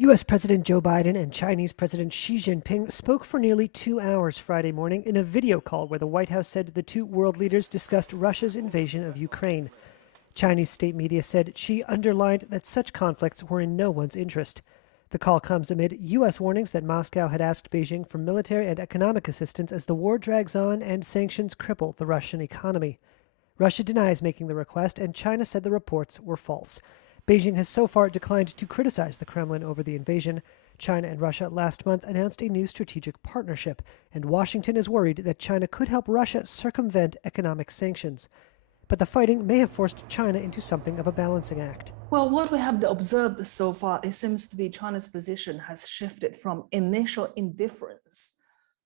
U.S. President Joe Biden and Chinese President Xi Jinping spoke for nearly 2 hours Friday morning in a video call where the White House said the two world leaders discussed Russia's invasion of Ukraine. Chinese state media said Xi underlined that such conflicts were in no one's interest. The call comes amid U.S. warnings that Moscow had asked Beijing for military and economic assistance as the war drags on and sanctions cripple the Russian economy. Russia denies making the request, and China said the reports were false. Beijing has so far declined to criticize the Kremlin over the invasion. China and Russia last month announced a new strategic partnership, and Washington is worried that China could help Russia circumvent economic sanctions. But the fighting may have forced China into something of a balancing act. Well, what we have observed so far, it seems to be China's position has shifted from initial indifference,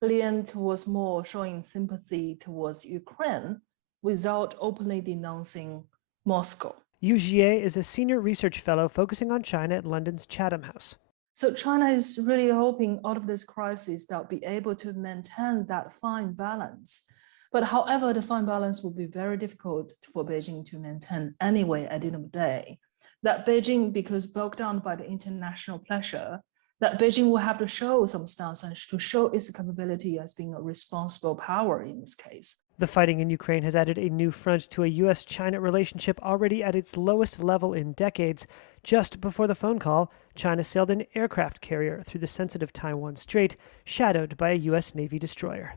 leaning towards more showing sympathy towards Ukraine without openly denouncing Moscow. Yu Jie is a senior research fellow focusing on China at London's Chatham House. So China is really hoping out of this crisis they'll be able to maintain that fine balance. But however, the fine balance will be very difficult for Beijing to maintain anyway at the end of the day. That Beijing, because bogged down by the international pressure, that Beijing will have to show some stance and to show its capability as being a responsible power in this case. The fighting in Ukraine has added a new front to a U.S. China relationship already at its lowest level in decades. Just before the phone call, China sailed an aircraft carrier through the sensitive Taiwan Strait, shadowed by a U.S. Navy destroyer.